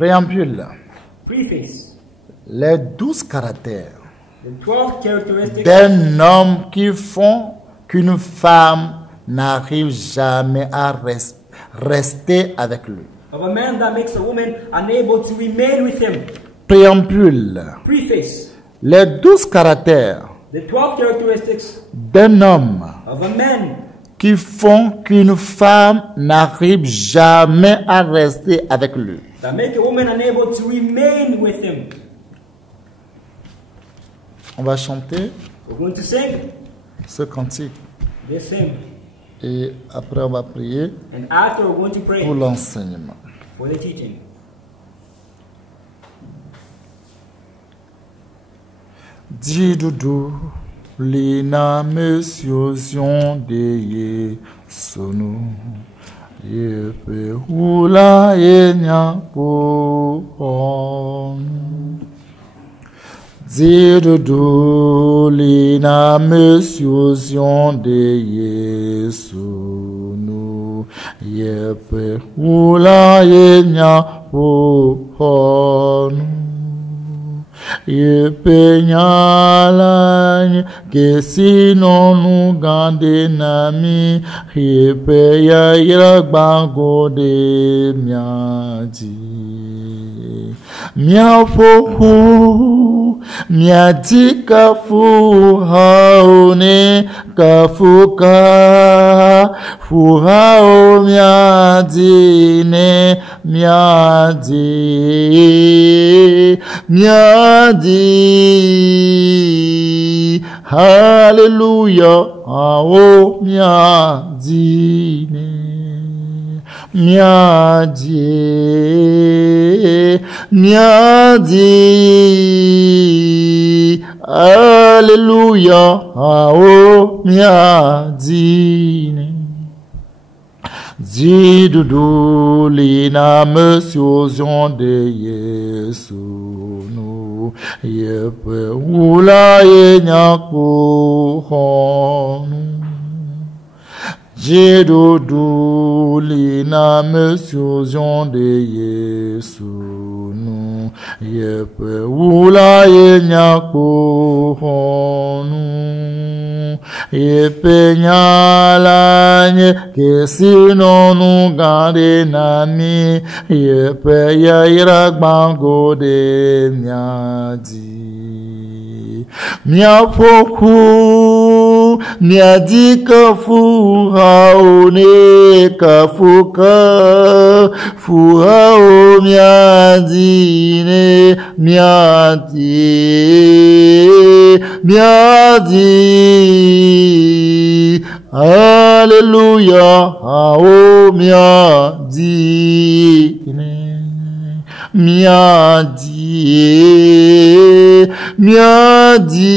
Préambule. Preface. Les 12 caractères The 12 characteristics d'un homme qui font qu'une femme n'arrive jamais à rester avec lui. of a man that makes a woman unable to remain with him. Préambule. Preface. Les 12 caractères The 12 characteristics d'un homme of a man qui font qu'une femme n'arrive jamais à rester avec lui. that make a woman unable to remain with him. On va chanter We're going to sing ce cantique this hymn. et après on va prier And after we're going to pray pour l'enseignement. for the teaching. Didudu lina mesyozion de Yesunu yepe hula yenya pohon. Didudu lina mesyozion de Yesunu yepe hula yenya pohon. Ye penyalanye que si non nous gande nami ye peya iragbango de miadi mia foku mia di kafu haone kafuka fu hao miadi ne miadi miadi hallelujah oh miadi miadi miadi hallelujah oh miadi Didudu lina mesyozion de Yesunu yepe hula yenyaku honu. Didudu lina mesyozion de Yesunu yepe hula yenyaku honu. Yepe nyalanye que si non nous gande nami yepe ya iragbango de miadi miafoku miadi kafu haone kafuka fu hao miadi ne miadi miadi Alléluia, oh miadi, miadi, miadi,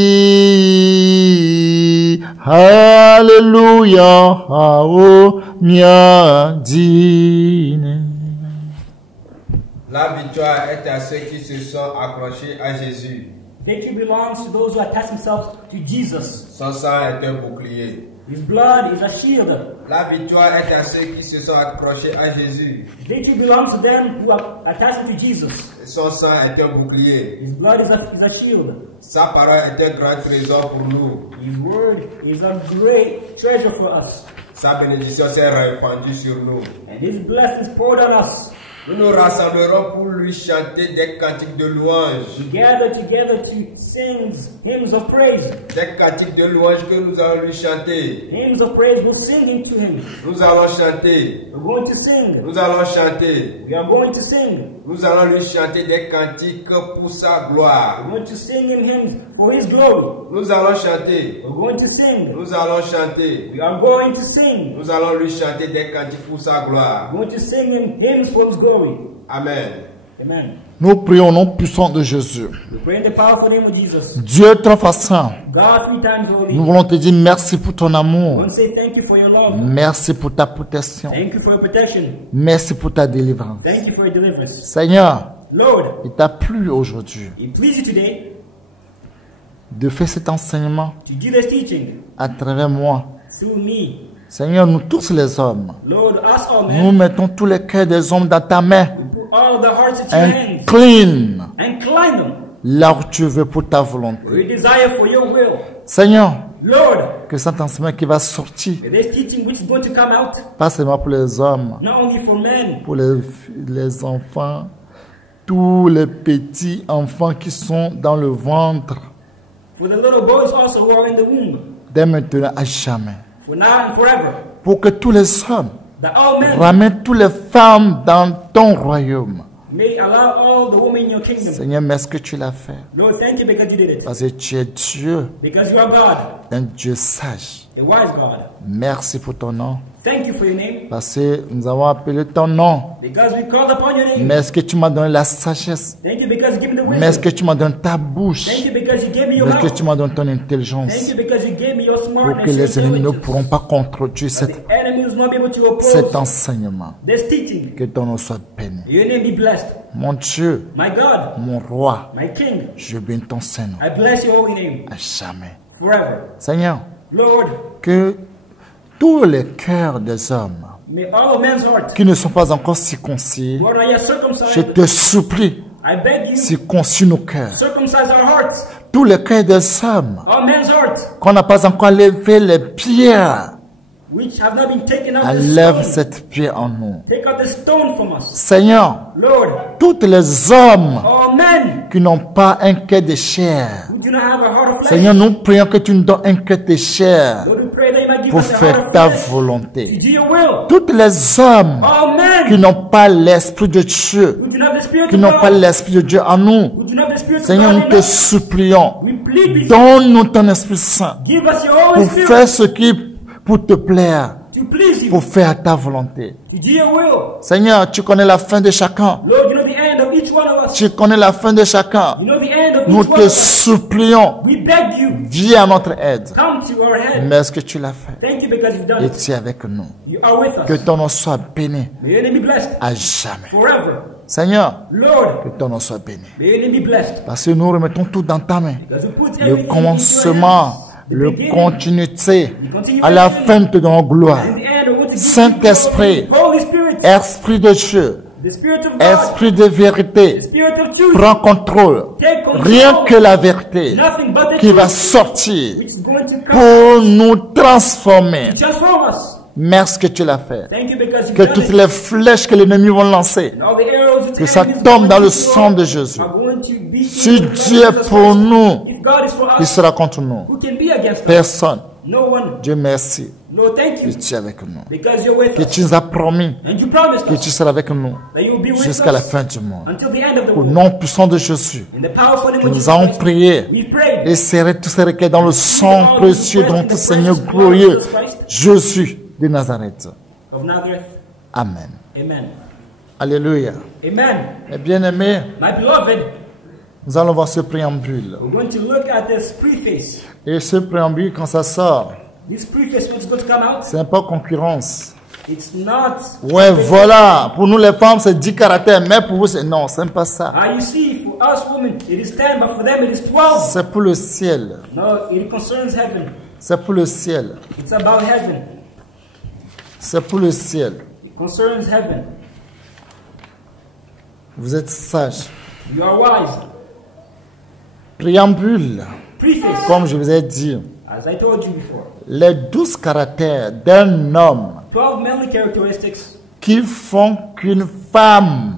Alléluia, oh miadi. La victoire est à ceux qui se sont accrochés à Jésus. Victory belongs to those who attach themselves to Jesus. Son sang est un bouclier. His blood is a shield. La victoire est à ceux qui se sont accrochés à Jésus. Victory belongs to them who are attached to Jesus. Son sang est un bouclier. His blood is a shield. Sa parole est un grand trésor pour nous. His word is a great treasure for us. Sa bénédiction s'est répandue sur nous. And his blessings poured on us. Nous nous rassemblerons pour lui chanter des cantiques de louange. We gather together to sing hymns of praise. Des cantiques de louange que nous allons lui chanter. Hymns of praise we're singing to him. Nous allons chanter. We're going to sing. Nous allons chanter. We are going to sing. Nous allons lui chanter des cantiques pour sa gloire. We're going to sing him hymns for his glory. Nous allons chanter. We're going to sing. Nous allons chanter. We are going to sing. Nous allons lui chanter des cantiques pour sa gloire. We're going to sing him hymns for his glory. Amen. Amen. Nous prions au nom puissant de Jésus. We pray in the powerful name of Jesus. Dieu très saint, God 3 times holy. nous voulons te dire merci pour ton I amour. want to say thank you for your love. Merci pour ta protection. Thank you for your protection. Merci pour ta délivrance. Thank you for your deliverance. Seigneur, Lord, il t'a plu aujourd'hui it pleases you today de faire cet enseignement to do this teaching à travers moi. through me. Seigneur, nous tous les hommes, Lord, us all nous men, mettons tous les cœurs des hommes dans ta main. we put all the hearts into your hands. Incline Incline them. là où tu veux pour ta For volonté. your desire for your will. Seigneur, Lord, que cet enseignement qui va sortir, this teaching which is going to come out, pas seulement pour les hommes, not only for men, pour les enfants, tous les petits enfants qui sont dans le ventre, for the little boys also who are in the womb, dès maintenant à jamais. for now and forever, Pour que tous les hommes that all men ramènent toutes les femmes dans ton royaume. may allow all the women in your kingdom. Seigneur, merci que tu l'as fait. Lord, thank you because you did it. Parce que tu es Dieu, Because you are God, un Dieu sage. a wise God. Merci pour ton nom. Thank you for your name. Parce que nous avons appelé ton nom. Because we called upon your name. Merci que tu m'as donné la sagesse. Thank you because you gave me the Merci wisdom. que tu m'as donné ta bouche. Thank you because you gave me your Merci que mouth. tu m'as donné ton Thank intelligence. you because you gave me your Pour smartness. que les your ennemis ne intelligence. pourront pas contredire That the enemy will not be able to oppose cet enseignement. this teaching. Que ton nom soit béni. Your name be blessed. Mon Dieu, My God, mon roi, my King, je bénis ton Saint-Nom I bless your holy name à jamais. forever. Seigneur, Lord, que tous les cœurs des hommes may all of men's hearts qui ne sont pas encore circoncis, who are not yet je circumcised, te supplie, I beg you, circoncis nos cœurs. circumcise our hearts. Tous les cœurs des hommes All men's hearts qu'on n'a pas encore levé les pierres, which have not been taken out the enlève stone. cette pierre en nous. Take out the stone from us. Seigneur, Lord, tous les hommes all men qui n'ont pas un cœur de chair, who do not have a heart of flesh, Seigneur, nous prions que tu nous donnes un cœur de chair Lord, we pray that you might give pour us a heart faire of ta flesh to volonté. do your will. Tous les hommes All qui men n'ont pas l'Esprit de Dieu, who do not have the Spirit qui of n'ont pas God, l'Esprit de Dieu en nous, who do not have the Spirit of Seigneur, God nous in te us, supplions, we plead with you. donne-nous ton Esprit Saint Give us your Holy pour Spirit faire ce qui pour te plaire, to please you, pour faire ta volonté. to do your will. Seigneur, tu connais la fin de chacun. Lord, you know the end of each one of us. Tu connais la fin de chacun. You know the end of Nous each one te of us. supplions, We beg you, viens à notre aide. come to our head. Merci que tu l'as fait. Thank you because you've done Et it. tu es avec nous. You are with Que us. ton nom soit béni May your name be blessed à jamais. forever. Seigneur, Lord, que ton nom soit béni. may your name be blessed. Parce que nous remettons tout dans ta main. Because we put Le everything into your commencement, hands. The le beginning, continuité. the continuation, À la fin, nous te donnons gloire. and the end, we want to give Saint-Esprit, you glory. Holy Spirit, Esprit de Dieu, the Spirit of God, Esprit de vérité, the Spirit of truth, prends contrôle. take control. Rien que la vérité Nothing but the qui va truth, sortir which is going to come pour nous transformer. to transform us. Merci que tu l'as fait. Thank you because you've Que done toutes it. les flèches que l'ennemi vont lancer, And all the arrows that que the ça enemy is tombe going dans to le throw sang de Jésus. are going to be Si through the Dieu blood est of Jesus pour Christ. nous, If God is for qui us, sera contre nous? who can be against us? Personne. No one. Dieu merci. Lord, thank Que you tu es avec nous. because you're with Que us. tu nous as promis And you promised que us tu seras avec nous that you will be with jusqu'à la us fin du monde. until the end of the Au world. nom puissant de Jésus, In the powerful name of nous Jesus allons Christ, prier we prayed. et serrer tous ces requêtes dans le sang précieux de notre Seigneur glorieux, Jésus de Nazareth. Of Nazareth. Amen. Amen. Alléluia. Amen. Et bien-aimés, My beloved, nous allons voir ce préambule. we're going to look at this preface. Et ce préambule, quand ça sort, This preface, when it's going to come out, c'est pas concurrence. it's not. Ouais, voilà. Pour nous, les femmes, c'est 10 caractères. Mais pour vous, c'est non, c'est pas ça. You see, for us women, it is 10, but for them, it is 12. C'est pour le ciel. No, it concerns heaven. C'est pour le ciel. It's about heaven. C'est pour le ciel. It concerns heaven. Vous êtes sages. You are wise. Préambule, Preface, comme je vous ai dit, as I told you before. les 12 caractères d'un homme 12 manly characteristics qui font qu'une femme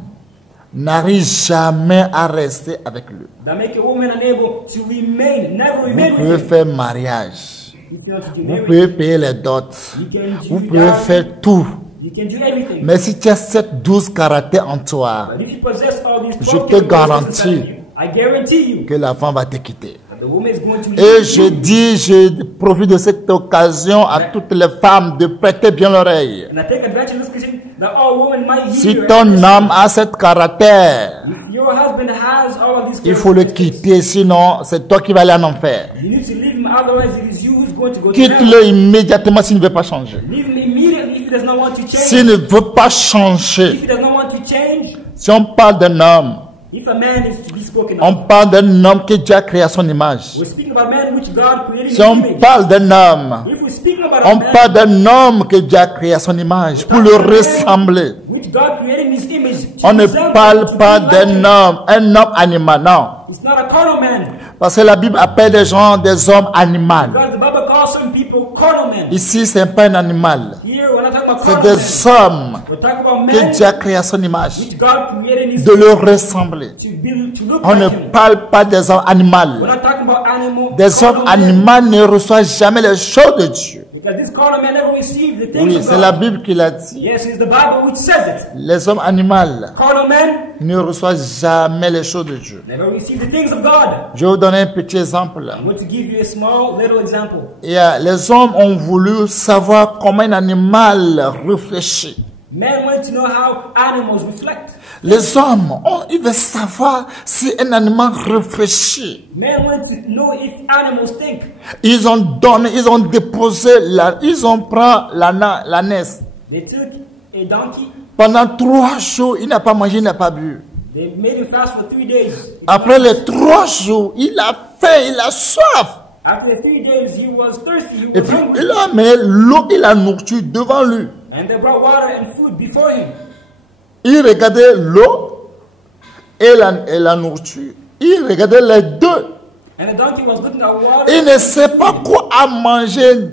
n'arrive jamais à rester avec lui. that make a woman unable to remain, never Vous remain pouvez with him. faire mariage. If you want to get Vous married, pouvez payer les dots. you can Vous do pouvez that. faire tout. You can do everything. Mais si tu as ces 12 caractères en toi, But if you possess all these je 12 te characteristics garantis inside of you, I guarantee you que la femme va te quitter. that the woman is going to Et leave je you. dis, je profite de cette occasion à toutes les femmes de prêter bien l'oreille. And I take advantage of this question that all women might Si hear. ton homme a ce caractère, If your husband has all of these il faut le characteristics, quitter, sinon c'est toi qui vas aller en enfer. you need to leave him, otherwise it is you who's going to go to hell. Quitte-le immédiatement s'il ne veut pas changer. Leave him immediately if he does not want to change. S'il ne veut pas changer, If he does not want to change, si on parle d'un homme, if a man is to be spoken on of, parle d'un homme que Dieu a créé à son image. we're speaking about man which God created in Si his on image. parle d'un homme, If we're speaking about on a man parle d'un homme que Dieu a créé à son image pour le ressembler. which God created in his image to On ne resemble, parle to pas be like d'un him. homme animal, non. It's not a carnal man. Parce que la Bible appelle des gens des hommes animaux. Because the Bible calls some people carnal men. Ici, c'est pas un animal. Here, we're not talking about C'est carnal des men. hommes We're talking about que men Dieu a créé à son image. which God created in His De image leur ressembler. to look On ne like Him. parle pas des hommes We're animaux. not talking about animal. Des hommes carnal men. animaux ne reçoivent jamais les choses de Dieu. Because this carnal man never received the things Oui, of c'est la God. Bible qui l'a dit. Yes, it's the Bible which says it. Les hommes animaux Carnal men ne reçoivent jamais les choses de Dieu. never receive the things of God. Je vais vous donner un petit exemple. I'm going to give you a small little example. Les hommes ont voulu savoir comment un animal réfléchit. Men want to know how animals reflect. Les hommes, ils veulent savoir si un animal réfléchit. Men want to know if animals think. Ils ont déposé, ils ont pris l'ânesse. They took a donkey. Pendant 3 jours, il n'a pas mangé, il n'a pas bu. They made him fast for 3 days. Après les 3 jours, il a faim, il a soif. After 3 days, he was thirsty. He Et was puis, hungry. il a mis l'eau et la nourriture devant lui. And they brought water and food before him. Il regardait l'eau et la nourriture. Il regardait les deux. And the donkey was looking at water. Il ne sait pas quoi à manger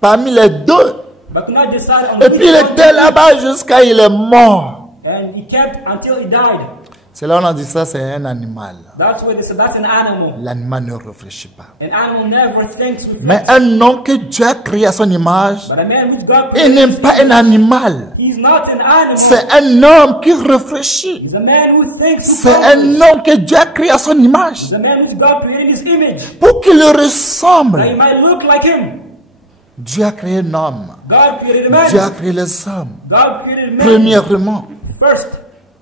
parmi les deux. But could not decide on Et which puis il one to était eat. là-bas jusqu'à il est mort. And he kept until he died. C'est là où on a dit ça, c'est un animal. That's what they said. That's an animal. L'animal ne réfléchit pas. An animal never thinks with Mais un homme que Dieu a créé à son image, But a man which God il n'est created, pas un animal. he's not an animal. C'est un homme qui réfléchit. He's a man who thinks. who C'est ponders. un homme que Dieu a créé à son image. He's a man which God created in his image. Pour qu'il le That he ressemble. might look like him. Dieu a créé un homme. God created a man. Dieu a créé les hommes. God created man Premièrement, first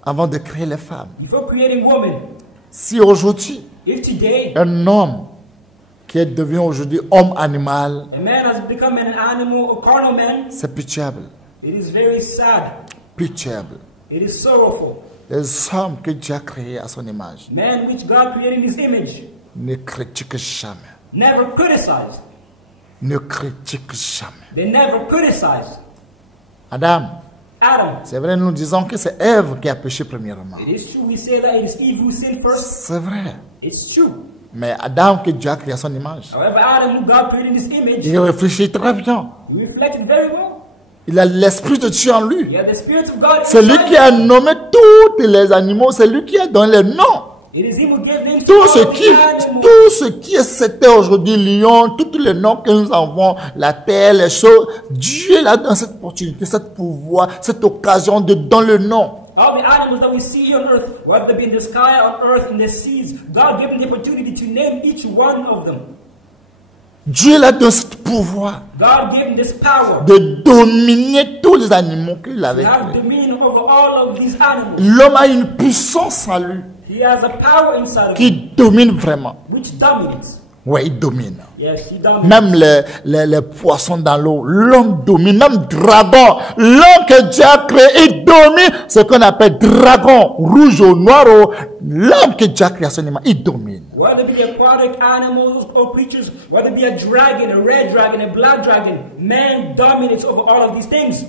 avant de créer les femmes. before creating woman. Si aujourd'hui, If today un homme qui est devenu aujourd'hui homme animal, a man has become an animal, a carnal man, c'est pitiable. it is very sad. Pitiable. It is sorrowful. Les hommes que Dieu a créés à son image Man which God created in his image ne critiquent jamais. never criticized. Ne critiquent jamais. They never criticized. Adam, Adam. c'est vrai, nous disons que c'est Ève qui a péché premièrement. It is true. We say that it is Eve who sinned first. C'est vrai. It's true. Mais Adam que Dieu a créé à son image, However, Adam, who God created in his image, il réfléchit très bien. he reflected very well. Il a l'esprit de Dieu en lui. He had the Spirit of God. C'est lui inside qui him. a nommé tous les animaux, c'est lui qui a donné les noms. It is him who gave names to Tout all ce qui c'était aujourd'hui lion, tous les noms que nous avons, la terre, les choses, Dieu a donné cette opportunité, cette pouvoir, cette occasion de donner le nom. All the animals that we see here on earth, whether they be in the sky, on earth, in the seas, God gave them the opportunity to name each one of them. Dieu a donné ce pouvoir God gave them this power de dominer tous les animaux qu'il avait to have créés. dominion over all of these animals. L'homme a une puissance en lui He has a power inside of him qui domine vraiment. which dominates. Oui, il domine. Yes, he dominates. Même les poissons dans l'eau, l'homme domine, même dragon, l'homme que Dieu a créé, il domine ce qu'on appelle dragon, rouge ou noir, l'homme que Dieu a créé à son image, il domine. Whether it be aquatic animals or creatures, whether it be a dragon, a red dragon, a black dragon, man dominates over all of these things.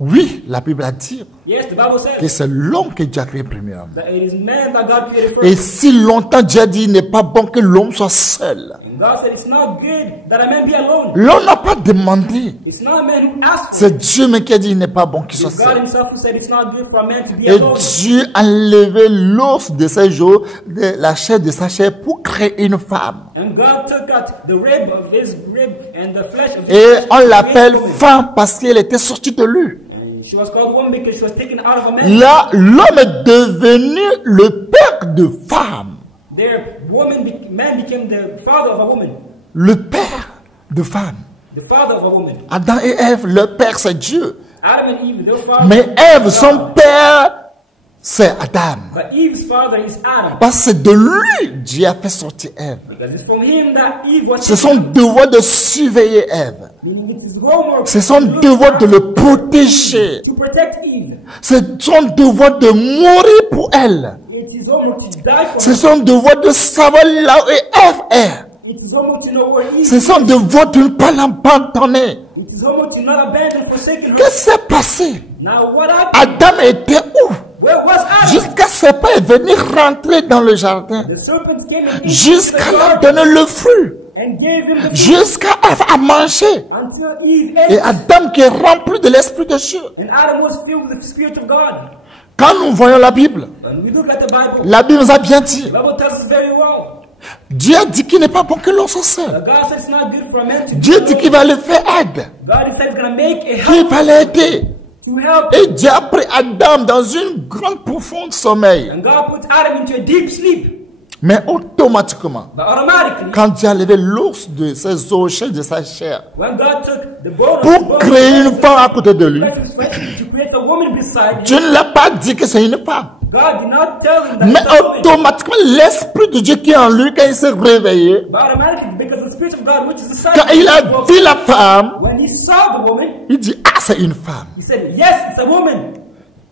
Oui, la Bible a dit Yes, the Bible que says c'est l'homme que Dieu a créé premièrement. that it is man that God created Et first. si longtemps Dieu a dit, il n'est pas bon que l'homme soit seul. And God said it's not good that a man be alone. L'homme n'a pas demandé. It's not a man who asked for it. C'est Dieu même qui a dit, il n'est pas bon qu'il soit It's God seul. himself who said it's not good for a man to be Et alone. Dieu a enlevé l'os de ses jours, la chair de sa chair pour créer une femme. And God took out the rib of his rib and the flesh of his Et flesh on and l'appelle created woman. femme parce qu'elle était sortie de lui. And she was called woman because she was taken out of a man. Là, l'homme est devenu le père de femme. There, man became the father of a woman. Le père de femme. The father of a woman. Adam et Ève, leur père c'est Dieu. Adam and Eve, their father. Mais Ève, is son God. père, c'est Adam. But Eve's father is Adam. Parce que c'est de lui Dieu a fait sortir Ève. Because it's from him that Eve was C'est son devoir de surveiller Ève. meaning it's his homework C'est son to look devoir de after le protéger. to protect Eve. C'est son devoir de mourir pour elle. It's his homework to die for C'est her. son devoir de savoir là où Ève est. It's his homework to know where Eve C'est is. son devoir de ne pas l'abandonner. It's his homework to not abandon, forsaken her. Qu'est-ce qui s'est passé? Now what happened? Adam était où? Where was Adam? Jusqu'à ce pas est venu rentrer dans le jardin. The serpents came and ate Jusqu'à the leur garden donner le fruit. and gave him the fruit Jusqu'à Ève à manger. until Eve Et ate. Adam qui est rempli de l'Esprit de Dieu. And Adam was filled with the Spirit of God. Quand nous voyons la Bible, When we look at the Bible, la Bible nous a bien dit. the Bible tells us very well. Dieu dit qu'il n'est pas bon que l'on soit seul. That God says it's not good for a man to be Dieu dit qu'il alone. va le faire aide. God said he's going to make a Qu'il help va l'aider. to help. Et Dieu a pris Adam dans une grande profonde sommeil. And God put Adam into a deep sleep. Mais automatiquement, But automatically, quand Dieu a levé l'ours de ses os, de sa chair, when God took the bone of pour his bone, créer une femme à côté de lui, flesh his flesh, to create a woman beside Dieu him, ne l'a pas dit que c'est une femme. God did not tell him that Mais it's a woman. automatiquement, l'Esprit de Dieu qui est en lui, quand il s'est réveillé, But automatically, because the Spirit of God, which is inside quand il a him, vu la femme, when he saw the woman, il dit, ah, c'est une femme. he said, yes, it's a woman.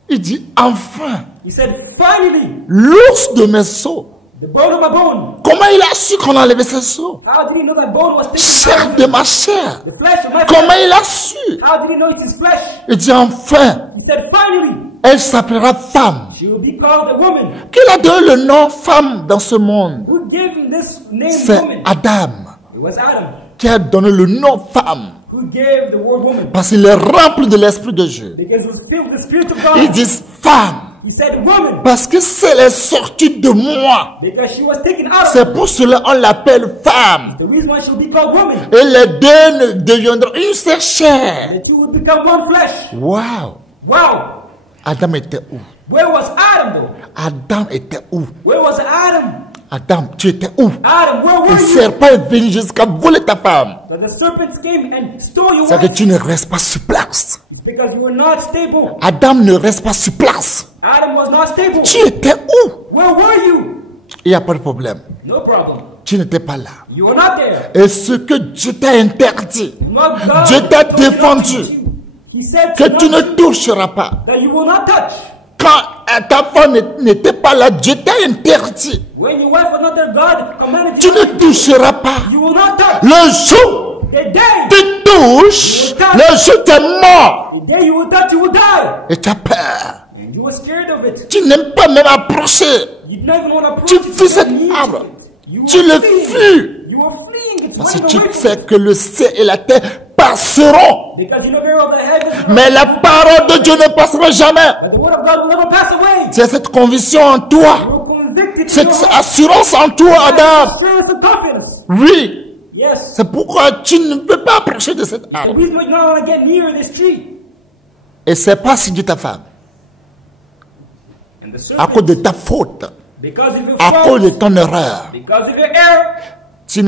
Il dit, enfin, He said, finally, l'ours de mes os. the bone of my bone. Comment il a su qu'on a enlevé ses os? How did he know that bone was taken Chair out of de him? ma chair. The flesh of my Comment flesh. il a su? How did he know it's his flesh? Il dit, enfin, He said, finally, elle s'appellera femme. she will be called a woman. Qui a donné le nom femme dans ce monde? Who gave him this name, C'est woman? Adam It was Adam. qui a donné le nom femme. Who gave the word woman? Parce qu'il est rempli de l'Esprit de Dieu. Because he was filled with the Spirit of Ils God. disent femme. He said, woman. Parce que c'est elle est sortie de moi. Because she was taken out of C'est him. pour cela qu'on l'appelle femme. The reason why she will be called woman. Et les deux deviendront une seule chair. The two would become one flesh. Wow. Wow. Adam était où? Where was Adam though? Adam était où? Where was Adam? Adam, tu étais où? Adam, where Le were you? serpent est venu jusqu'à voler ta femme. That the serpents came and stole your C'est que wife. tu ne restes pas sur place. It's because you were not stable. Adam ne reste pas sur place. Adam was not stable. Tu étais où? Where were you? Il n'y a pas de problème. No problem. Tu n'étais pas là. You were not there. Et ce que Dieu t'a interdit, Not God Dieu t'a told you not to défendu touch you. He said que to tu not ne to- toucheras pas. that you will not touch. Quand ta femme n'était pas là, Dieu t'a interdit. When your wife was not there, God commanded Tu you ne not to. toucheras pas. You will not touch. Le jour The day, tu touches, le jour tu es mort. the day you will touch, you will die. Et tu as peur. And you were scared of it. Tu n'aimes pas même approcher. You didn't even want to approach Tu it. fuis You cet didn't need arbre. it. You Tu were le fleeing. fuis. You were fleeing. It's Parce que running tu away from sais it. que le ciel et la terre passeront. Because you know very well the heavens Mais la parole de Dieu ne passera jamais. but the word of God will never pass away. Tu as cette conviction en toi. You're convicted in Cette your heart. assurance en toi, Adam. Assurance and confidence. Oui. Yes. C'est pourquoi tu ne peux pas approcher de cet The arbre. reason why you don't want to get near this tree. Et c'est pas si Dieu ta femme. And the À cause serpent, de ta faute. because of your À cause de fault, ton erreur. because of your error, Tu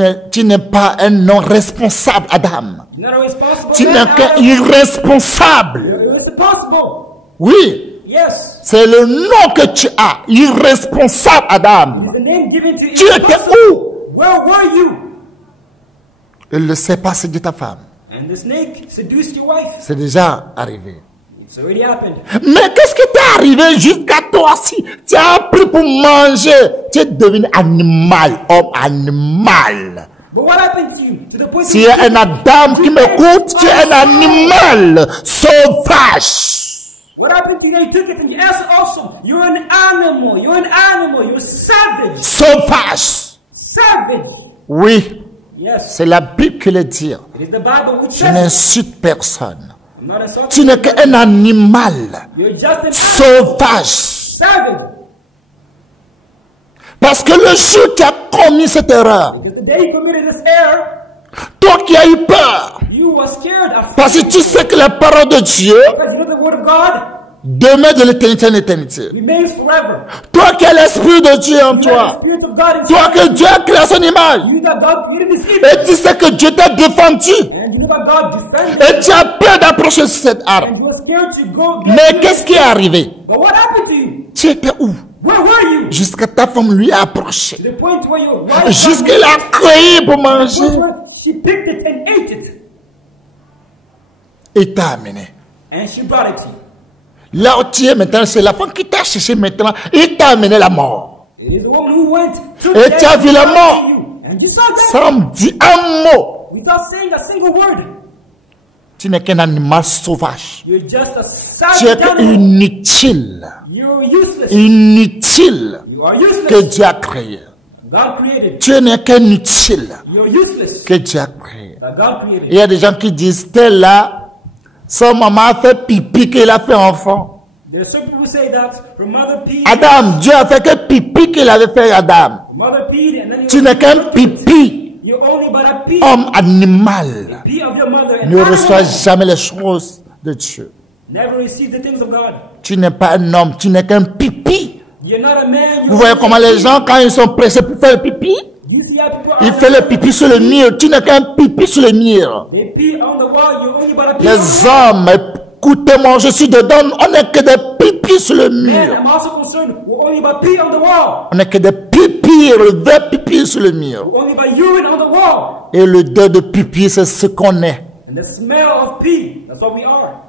n'es pas un non responsable, Adam. you're not a responsible Tu n'es man. qu'un Adam. irresponsable. You're irresponsible. Oui. Yes. C'est le nom que tu as. Irresponsable, Adam. The name given to you. Tu étais où? Where were you? Il ne sait pas si Dieu ta femme. And the snake seduced your wife. C'est déjà arrivé. It's already happened. Mais qu'est-ce qui t'est arrivé jusqu'à toi si tu as appris pour manger? Tu es devenu animal, homme animal. But what happened to you? To the point Si un Adam qui m'écoute, tu es un animal sauvage. What happened to you? You took it and you answered also. You're an animal. You're an animal. You're savage. Sauvage. Savage. Oui, Yes. c'est la Bible qui le dit. It is the Bible which Tu says it. n'insultes personne. I'm not insulting Tu n'es you. qu'un animal You're just an animal. sauvage. Savage. Parce que le jour qui a commis cette erreur, Because the day you committed this error, toi qui as eu peur, you were scared of parce que tu sais que la parole de Dieu because you know the word of God demeure de l'éternité en éternité. remains forever. Toi qui as l'Esprit de Dieu en You have the toi, Spirit of God toi inside. que Dieu a créé à son image, You that God created this et image. tu sais que Dieu t'a défendu, And you know that God defended et tu as peur d'approcher cet arbre. and you were scared to go get Mais to qu'est-ce it. qui est arrivé? But what happened to you? Tu étais où? Where were you? Jusqu'à ta femme lui a approché. To the point where your wife Jusqu'à il a cueilli pour manger she picked it and ate it. et t'a amené. And she brought it to you. Là où tu es maintenant, c'est la femme qui t'a cherché maintenant. Il t'a amené la mort. It is a woman who went to Et tu as vu la to mort. you. And you saw that Sans me dire un mot. without saying a single word. Tu n'es qu'un animal sauvage. You're just a Tu es savage animal. inutile. You're useless. Inutile You are que useless. Dieu a créé. God created. Tu n'es qu'un utile You're useless. que Dieu a créé. That God created. Il y a des gens qui disent, tel là, son maman a fait pipi qu'il a fait enfant. There's some people who say that her mother peed. Adam, Dieu a fait que pipi qu'il avait fait Adam. Mother peed and then Tu n'es qu'un pipi. You're only but a pee. Homme animal. Pee of your mother and Ne animal. reçois jamais les choses de Dieu. Never receive the things of God. Tu n'es pas un homme, tu n'es qu'un pipi. You're not a man. Vous voyez comment les gens, quand ils sont pressés pour faire le pipi, You see how people ils are. font le pipi sur le mur. Tu n'es qu'un pipi sur le mur. They pee on the wall. You're only but a pee. Les hommes, écoutez-moi, je suis dedans, on n'est que des pipis sur le Man, mur. I'm also concerned. We're only but pee on the wall. On n'est que des pipis, le vrai pipi sur le mur. We're only but urine on the wall. Et le deuil de pipi, c'est ce qu'on est. And the smell of pee. That's what we are.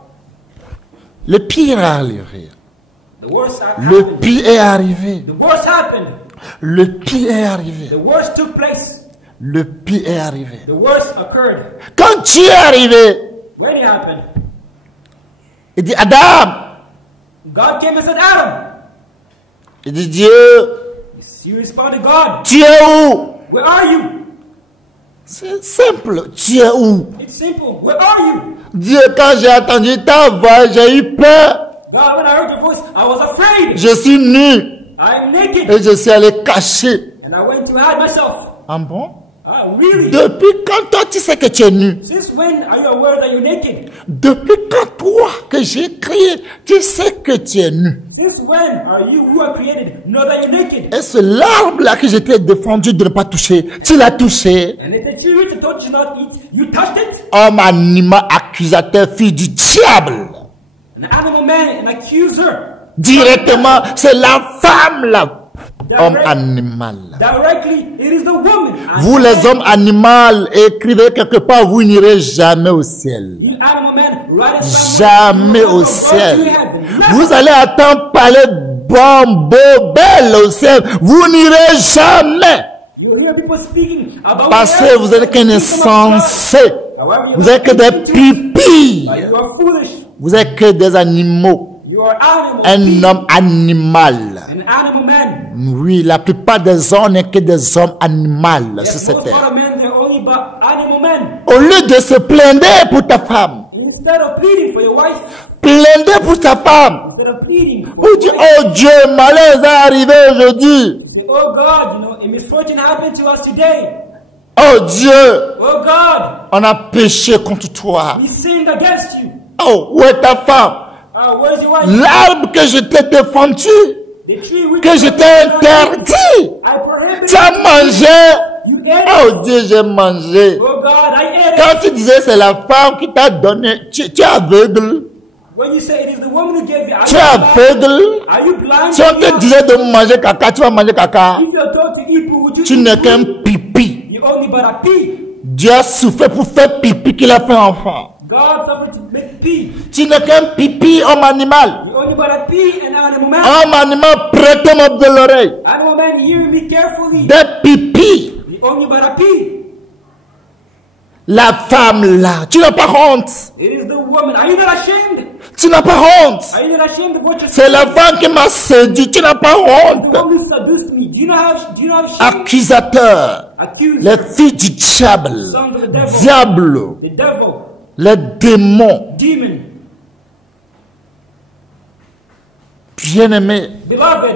Le pire est arrivé. The worst Le happened. pire est arrivé. The worst happened. Le pire est arrivé. The worst took place. Le pire est arrivé. The worst occurred. Quand Dieu est arrivé, When it happened, il dit Adam. God came and said, Adam. Il dit Dieu, You responded, God. tu es où? Where are you? C'est simple. Tu es où? It's simple. Where are you? Dieu, quand j'ai entendu ta voix, j'ai eu peur. God, when I heard your voice, I was afraid. Je suis nu I'm naked. et je suis allé cacher. And I went to hide myself. Ah bon? Ah, really? Depuis quand toi tu sais que tu es nu? Since when are you aware that you're naked? Depuis quand toi que j'ai créé, tu sais que tu es nu? Since when are you who are created know that you're naked? Et ce l'arbre là que je t'ai défendu de ne pas toucher, tu l'as touché. And if the tree you told you not eat, you touched it? Homme animal accusateur, fille du diable. An animal man, an accuser. Directement, c'est la femme là. Homme animal. Directly, it is the woman. Vous les hommes animaux, écrivez quelque part, vous n'irez jamais au ciel. You animal man, write it Jamais au ciel. Vous allez attendre parler bon, beau, belle au ciel. Vous n'irez jamais. You hear people speaking about Parce que vous êtes qu'un insensé. Vous êtes que des pipis. You are foolish. Vous êtes que des animaux. You are animal. Un homme animal. An animal man. Oui, la plupart des hommes n'est que des hommes animaux sur Yes, cette most terre. part of men, they're only but animal men. Au lieu de se plaindre pour ta femme, Instead of pleading for your wife, plaindre pour ta femme. instead of pleading for Vous your dites, wife, oh Dieu, malheur est arrivé aujourd'hui. say, oh God, you know, a misfortune happened to us today. Oh Dieu, Oh God, on a péché contre toi. we sinned against you. Oh, où est ta femme? Where's your wife? L'arbre que je t'ai défendu, The tree which que je t'ai interdit, I prohibited. tu as mangé. You ate it. Oh Dieu, j'ai mangé. Oh God, I ate it. Quand tu disais c'est la femme qui t'a donné, tu es aveugle. When you say it is the woman who gave you, Tu es aveugle. are you blind? Si on te disait de manger caca, tu vas manger caca. If you're told to eat poo, would you Tu eat n'es poo? qu'un pipi. You only but a pea. Dieu a souffert pour faire pipi qu'il a fait enfant. God suffered to make pea. Tu n'es qu'un pipi, homme animal. You only but a pea and animal man. Homme animal, prêtez-moi de l'oreille. Animal man, hear me carefully. Des pipis. You only but a pea. La femme là, tu n'as pas honte. It is the woman. Are you not ashamed? Tu n'as pas honte. Are you not ashamed of what you're C'est saying? la femme qui m'a séduit. Tu n'as pas The honte. woman who seduced me. Do you not have shame? Accusateur. Accuser. Les filles du diable. Sons of the devil. Diable. The devil. Les démons. Demon. Bien-aimé, Beloved.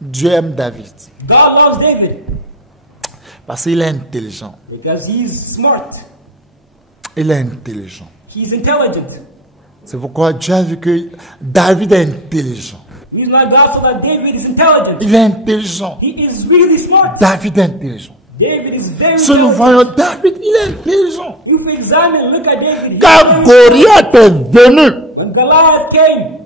Dieu aime David. God loves David Parce qu'il est intelligent. because he's smart. Il est intelligent. He's intelligent. C'est pourquoi Dieu a vu que David est intelligent. The reason why God saw that David is intelligent. Il est intelligent. He is really smart. David est intelligent. David is very Si nous intelligent. voyons David, il est intelligent. If we examine, look at David. Quand Goliath est venu, When Goliath came,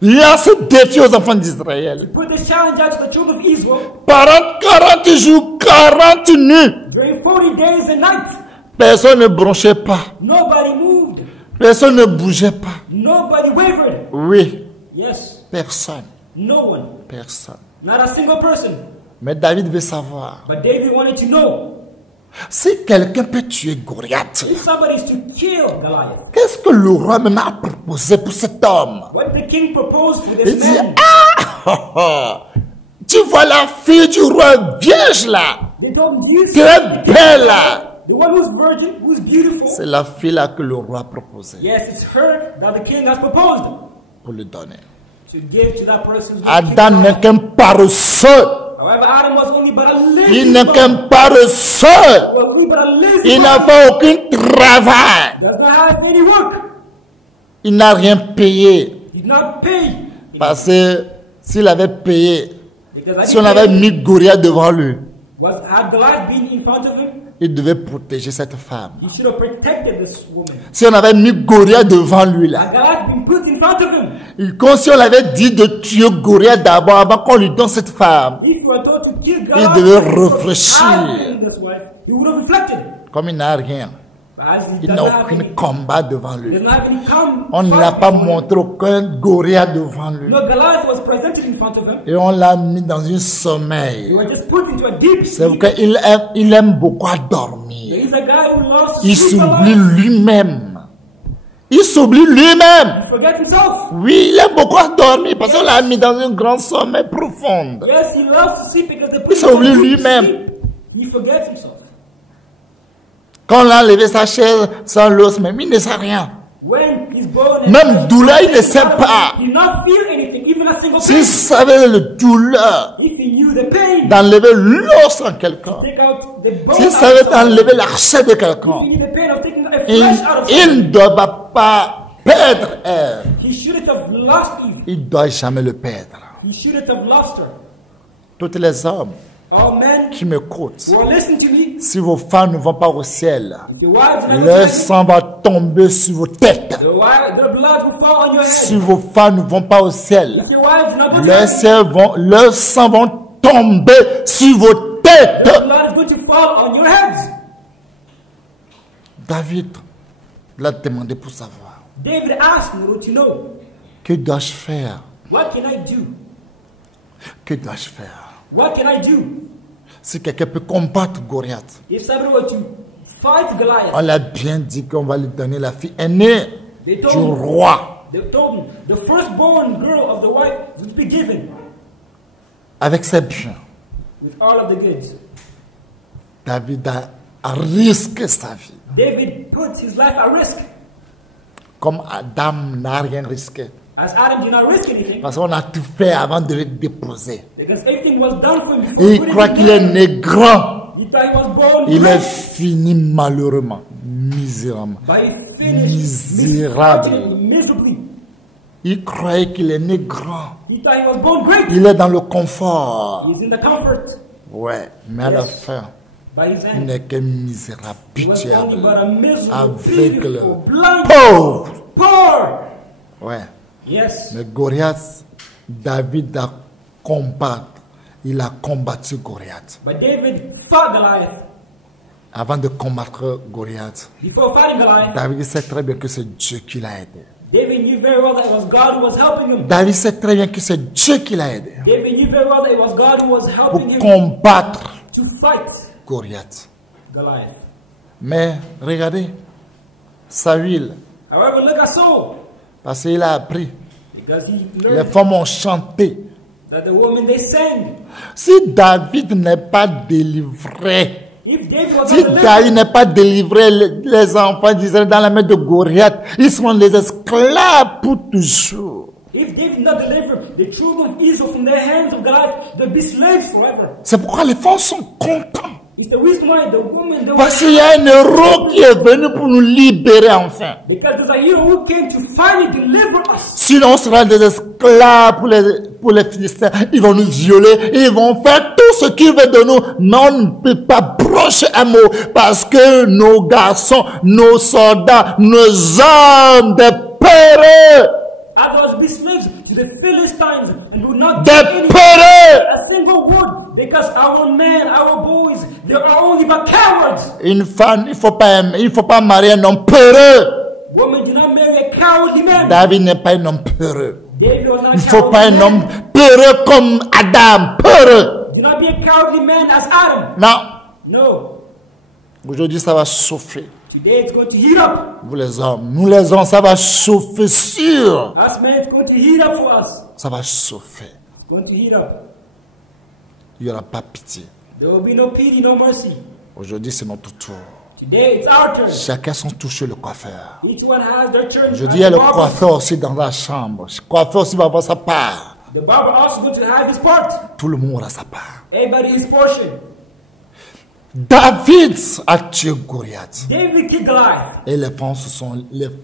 il a ce défi aux enfants d'Israël. put this challenge out to the children of Israel 40 jours, 40 nuits. during 40 days and nights. Personne ne bronchait pas. Nobody moved. Personne ne bougeait pas. Nobody wavered. Oui, Yes, personne. no one. Personne. Not a single person. Mais David veut savoir. But David wanted to know Si quelqu'un peut tuer Goliath, If somebody is to kill Goliath, qu'est-ce que le roi maintenant a proposé pour cet homme? what did the king propose to Il this dit, man? tu vois la fille du roi vierge là, They told him, "You très see belle là. the one who's virgin, who's beautiful." C'est la fille là que le roi a proposé Yes, it's her that the king has proposed pour lui donner. to give to that person. who's Adam gonna n'est kill qu'un paresseux. Goliath. However, Adam was only but a lazy Il n'est man. qu'un paresseux. Was only but a lazy Il man. n'a fait aucun travail. Does not have any work. Il n'a rien payé. Did not pay. Parce que s'il avait payé, Because si on avait mis Goliath devant lui, had Goliath been in front of him, il devait protéger cette femme. he should have protected this woman. Si on avait mis Goliath devant lui là, Had Goliath been put in front of him, comme si on avait dit de tuer Goliath d'abord avant qu'on lui donne cette femme, if you were told to kill Goliath, devait instead of réfléchir. having this wife, he would have reflected. comme il n'a rien, But as he il does n'a not have aucun any, combat devant does lui. not have any On ne fight l'a pas before him. montré aucun Goliath devant lui. No, Goliath was presented in front of him. Et on l'a mis dans un They sommeil. were just put into a deep C'est sleep. pourquoi il aime beaucoup à dormir. He's a guy who loves to Il sleep a lot. s'oublie lui-même. Il s'oublie lui-même. He forgets himself. Oui, il aime beaucoup à dormir parce qu'on l'a mis dans un grand sommeil profond. Yes, he loves to sleep because they put Il him s'oublie in a deep lui-même. sleep. He forgets himself. Quand on a enlevé sa chaise sans l'os, même il ne sait rien. When he's born, Même douleur, il ne sait pas. He did not feel anything, even a single S'il pain. savait le douleur If he knew the pain, d'enlever l'os en quelqu'un, take out the bone. s'il out savait of someone. enlever la chair de If quelqu'un, he knew the pain of taking a il, flesh out of il someone, ne doit pas perdre Ève. he shouldn't have lost Eve. Il ne doit jamais le perdre. He shouldn't have lost her. Tous les hommes All men qui m'écoutent, who are listening to me, si vos femmes ne vont pas au ciel, the wives and leur everything, sang va tomber sur vos têtes. the blood will fall on your Si head. vos femmes ne vont pas au ciel, If your wives not going leur sang vont tomber sur vos têtes. the blood is going to fall on your heads. David l'a demandé pour savoir. David asked me to know, Que dois-je faire? what can I do? Que dois-je faire? What can I do? Si quelqu'un peut combattre Goliath, If somebody were to fight Goliath, on l'a bien dit qu'on va lui donner la fille aînée they du told, roi they told me the firstborn girl of the wife would be given avec ses biens. with all of the goods. David a risqué sa vie, David put his life at risk, comme Adam n'a rien risqué. as Adam did not risk anything, Parce qu'on a tout fait avant de le déposer. because everything was done for him before Et il putting croit him qu'il est down. né grand. He thought he was born Il est great, fini malheureusement, misérablement. but he finished Misérable. miserably. Il croyait qu'il est né grand. He thought he was born great. Il est dans le confort. He's in the comfort, Ouais, mais à la fin, but his il end. n'est qu'un misérable, He was only but a pitiable, miserable, aveugle, beautiful, blind, pauvre. poor. Ouais, Yes, mais Goliath, David a combattu. Il a combattu Goliath. but David fought Goliath. Avant de combattre Goliath, Before fighting Goliath, David sait très bien que c'est Dieu qui l'a aidé. David knew very well that it was God who was helping him. David sait très bien que c'est Dieu qui l'a aidé David knew very well that it was God who was pour helping him combattre to fight Goliath. Goliath. Mais regardez, Saül, However, look at Saul, parce qu'il a appris, because he les learned femmes ont chanté. that the woman they sang. Si David n'est pas délivré, If David was si not delivered, David n'est pas délivré, les enfants d'Israël dans la main de Goliath, ils seront les esclaves pour toujours. if David did not deliver the children of Israel from the hands of Goliath, they'd be slaves forever. C'est pourquoi les femmes sont contents. It's the reason why the woman, they Parce were, qu'il y a un héros qui est venu pour nous libérer enfin. because there's a hero who came to finally deliver us. Sinon, on sera des esclaves pour les Philistins. Ils vont nous violer. Ils vont faire tout ce qu'ils veulent de nous. Mais on ne peut pas brocher un mot. Parce que nos garçons, nos soldats, nos hommes, des peureux, Others be slaves to the Philistines and would not des get any peureux. a single word, because our men, our boys, they are only but cowards. Une femme, il faut pas marier un homme peureux. Woman, do not marry a cowardly man. David n'est pas un homme peureux. David was not a Il ne faut pas cowardly un homme man. peureux comme Adam, peureux. Do not be a cowardly man as Adam. Non. No. Aujourd'hui, ça va chauffer. Today it's going to heat up. Vous les hommes, nous les hommes, ça va chauffer sûr. Us men, it's going to heat up for us. Ça va chauffer. It's going to heat up. Il n'y aura pas pitié. There will be no pity, no mercy. Aujourd'hui, c'est notre tour. Today it's our turn. Chacun son tour chez le coiffeur. Each one has their turn. Je dis, il y a le coiffeur aussi dans la chambre. Le coiffeur aussi va avoir sa part. The barber also going to have his part. Tout le monde aura sa part. Everybody his portion. David a tué Goliath. David killed Goliath. Et les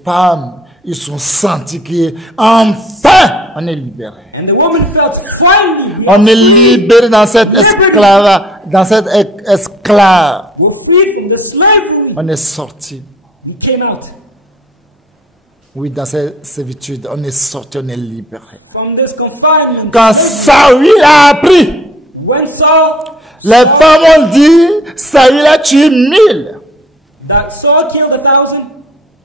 femmes, ils sont sentis qu'enfin, on est libéré. And the woman felt finally On est libéré dans cette esclave, we're free from the slavery. On est sorti. We came out Oui, dans cette servitude, on est sorti, on est libéré. from this confinement. Quand Saül a appris, When Saul, les femmes ont dit, Saül a tué 1000. that Saul killed 1,000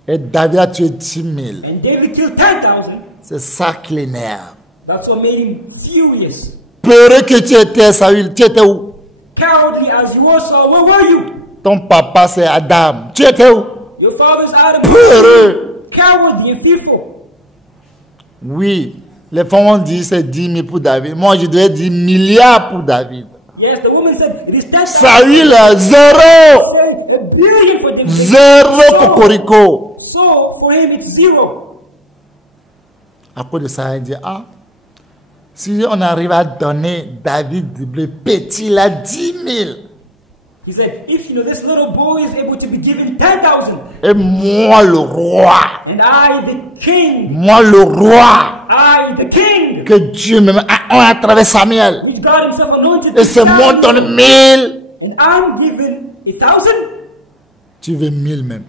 Et David a tué 10 000. and David killed 10,000, C'est ça qui l'énerve. that's what made him furious. Peureux que tu étais, Saül, tu étais où? Cowardly as you were, Saul, where were you? Ton papa, c'est Adam. Tu étais où? Your father's Adam. Peureux. Cowardly and fearful. Oui, les femmes ont dit c'est 10 000 pour David. Moi, je devais dire milliards pour David. Yes, the woman said it is 10,000. Saül, zéro. A billion for David. Zéro cocorico. So for him it's zero. À cause de ça, il dit, si on arrive à donner David le petit, là, 10 000. He said, if this little boy is able to be given 10,000, Et moi, le roi. and I, the king, Moi, le roi. I, the king, Que Dieu me met à travers Samuel. which God himself anointed, Et c'est moi qui donne 1000. and I'm given 1,000. Tu veux 1000 même.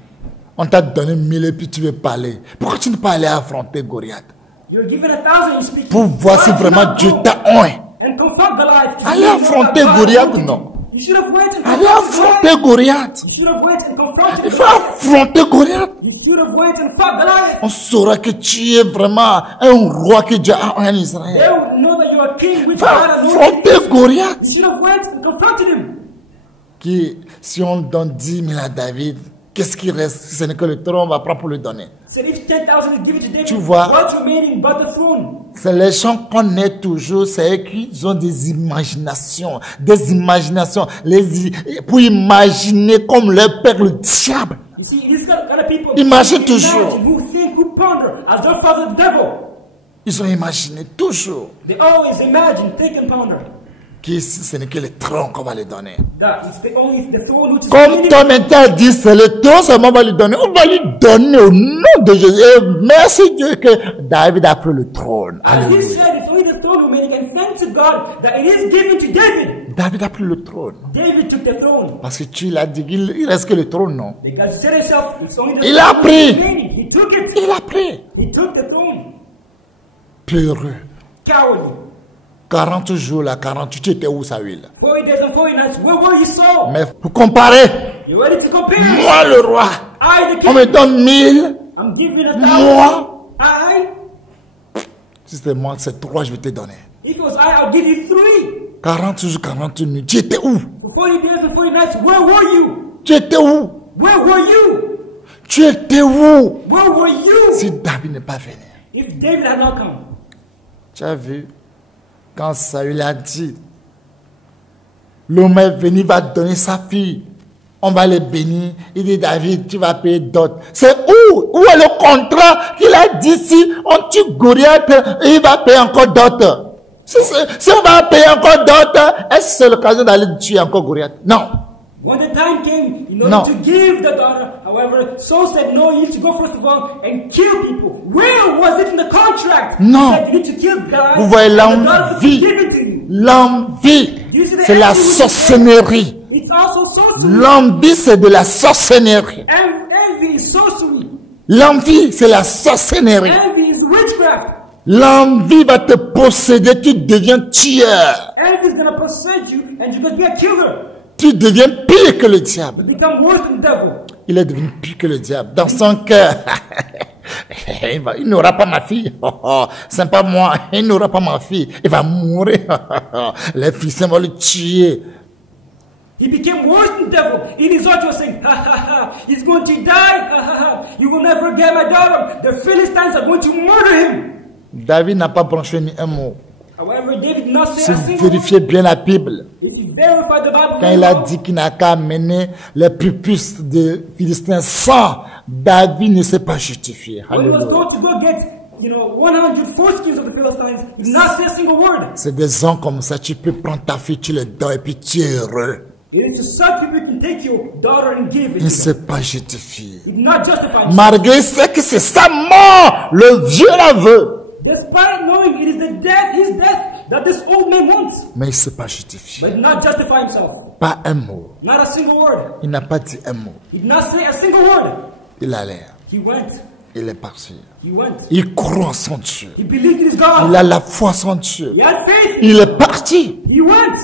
On t'a donné 1000 et puis tu veux parler. Pourquoi tu ne peux pas aller affronter Goliath? You're given 1,000, you speak. Pour voir si vraiment Dieu t'a oint. And confront Goliath. to Allez see affronter what God Goliath, anointed non. you. You should have went and Allez confronted affronter Goliath. Goliath. You should have went and confronted Il faut Goliath. affronter Goliath. You should have went and fought Goliath. On saura que tu es vraiment un roi que Dieu a en They Israël. will know that you are king, which Il faut God anointed. affronter Goliath. You should have went and confronted him. Qui, si on donne 10 000 à David, qu'est-ce qui reste? Si ce n'est que le trône, on va prendre pour le donner. So if 10,000 is given to David, Tu vois. what's remaining but the throne? C'est les gens qu'on est toujours, c'est eux qui ont des imaginations, pour imaginer comme leur père le diable. You see, these kind of people Imagine who toujours. imagine, who think, who ponder as their father the devil. Ils ont imaginé toujours They always imagine, think and ponder. que ce n'est que le trône qu'on va lui donner. That it's the throne which is Comme remaining. ton mental dit, c'est le trône seulement on va lui donner. On va lui donner au nom de Jésus. Et merci Dieu que David a pris le trône. As he Alléluia. said, it's only the throne remaining, and thanks to God that it is given to David. David a pris le trône. David took the throne. Parce que tu l'as dit, il reste que le trône, non? Because he said himself, it's only the Il a throne pris. remaining. He took it. Il a pris. He took the throne. Peureux. Cowardly. 40 jours là, 48, tu étais où, Saül? 40 days and 40 nights. Where were you, Saul? Mais pour comparer, You ready to compare? moi le roi, I, the on king, me donne 1000. I'm giving 1,000. Moi, I, si c'est moi, c'est 3, je vais te donner. if it was I'll give you 3. 40 jours, 40 nuits, tu étais où? For 40 days and 40 nights, where were you? Tu étais où? Where were you? Tu étais où? Where were you? Si David n'est pas venu. If David had not come. Tu as vu, quand Saül a dit, l'homme est venu, va donner sa fille, on va le bénir. Il dit, David, tu vas payer dot. C'est où? Où est le contrat qu'il a dit si on tue Goliath, il va payer encore dot? Si on va payer encore dot, est-ce que c'est l'occasion d'aller tuer encore Goliath? Non. When the time came, in order No. to give the daughter, however, Saul said, no, you need to go first of all and kill people. Where was it in the contract? No. He said, you need to kill guys. Vous voyez and the daughter to be l'envie. given to you. L'envie, You see the c'est la envy with the sorcellerie. It's also sorcery. L'envie, c'est de la sorcellerie. Envy is sorcery. L'envie, c'est la sorcellerie. Envy is witchcraft. L'envie va te posséder, tu deviens tueur. Envy is going to possess you and you're going to be a killer. Tu deviens pire que le diable. Become worse than the devil. Il est devenu pire que le diable. Dans son cœur, il n'aura pas ma fille. C'est pas moi, il n'aura pas ma fille. Il va mourir. Les fils vont le tuer. He became worse than the devil. In his heart, he was saying, ha ha ha, he's going to die, ha ha ha. You will never get my daughter. The Philistines are going to murder him. David n'a pas branché ni un mot. However, David did not say Si a vous single vérifiez word. bien la Bible, If you verify the Bible, quand il a dit qu'il n'a qu'à amener les prépuces de Philistins sans, David ne s'est pas justifié. when he was Alléluia. told to go get, 100 foreskins of the Philistines, he did not say a single word. C'est des gens comme ça, tu peux prendre ta fille, tu le donnes et puis tu es heureux. It is to such people you can take your daughter and give it Il to ne them. s'est pas justifié. He did not justify himself. Malgré ce que c'est sa mort, le vieux la veut. Despite knowing it is his death, that this old man wants. Mais il ne s'est pas justifié. But did not justify himself. Pas un mot. Not a single word. Il n'a pas dit un mot. He did not say a single word. Il allait. He went. Il est parti. He went. Il croit en son Dieu. He believed in his God. Il a la foi en son Dieu. He had faith. Il est parti. He went.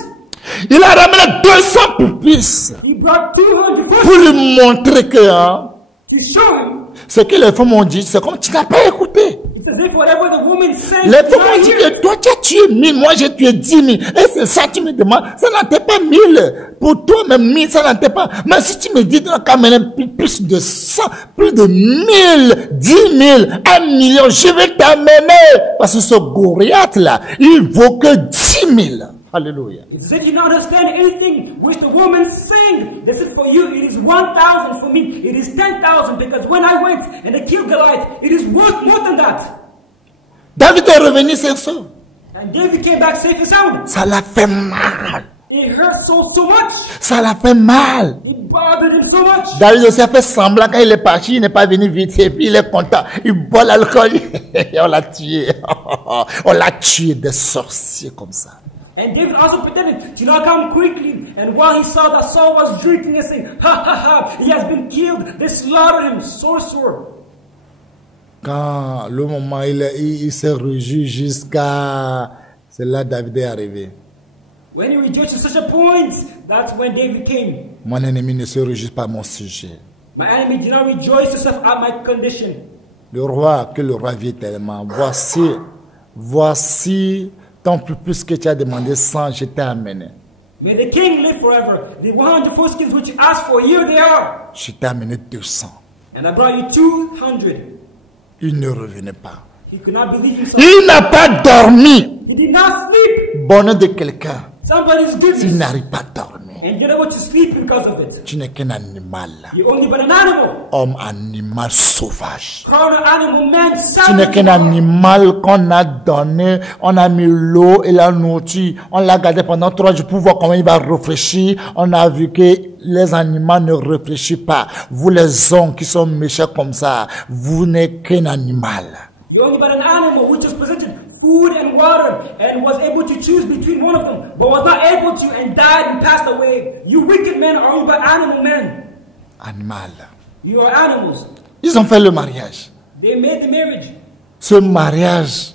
Il a ramené 200 pupices He brought 200 pour foreskins lui montrer que to show him. ce que les femmes ont dit, c'est comme tu n'as pas écouté. It's as if whatever the woman said, Les he did femmes not ont dit hear. que toi tu as tué 1000, moi j'ai tué 10 000. Et c'est ça tu me demandes, ça n'était pas 1000. Pour toi même 1000, ça n'était pas. Mais si tu me dis quand même plus de 100, plus de 1000, 10 000, 1 million, je vais t'amener. Parce que ce Goliath là, il vaut que 10 000. Alléluia. It's as if you don't understand anything which the woman sang. They said, for you it is 1,000, for me it is 10,000, because when I went and I killed Goliath, it is worth more than that. David est revenu sain sauf. And David came back safe and sound. Ça l'a fait mal. It hurt so much. Ça l'a fait mal. It bothered him so much. David aussi a fait semblant quand il est parti, il n'est pas venu vite et puis il est content. Il boit l'alcool et on l'a tué. On l'a tué des sorciers comme ça. And David also pretended to not come quickly. And while he saw that Saul was drinking and saying, ha ha ha, he has been killed. They slaughtered him, sorcerer. Quand le moment il s'est réjoui jusqu'à... C'est là David est arrivé. When he rejoiced to such a point, that's when David came. Mon ennemi ne se réjouit pas à mon sujet. My enemy did not rejoice himself at my condition. Le roi, que le roi vit tellement. Voici ton plus que tu as demandé 100, je t'ai amené. May the king live forever. The 100 foreskins which you asked for, here they are. Je t'ai amené 200. And I brought you 200. Il ne revenait pas. He could not believe himself. Il n'a pas dormi. He did not sleep. Bonheur de quelqu'un. Somebody's Tu goodness. n'arrives pas à dormir. And you're able to sleep because of it. Tu n'es qu'un animal. You're only but an animal. Homme animal sauvage. Carnal animal, man, Tu n'es savage. qu'un animal qu'on a donné, on a mis l'eau et la nourriture, on l'a gardé pendant 3 jours pour voir comment il va réfléchir. On a vu que les animaux ne réfléchissent pas. Vous les hommes qui sont méchants comme ça, vous n'êtes qu'un animal. You're only but an animal which was presented food and water and was able to choose between one of them, but was not able to and died and passed away. You wicked men are you but animal men. Animal. You are animals. Ils ont fait le mariage. They made the marriage. Ce mariage,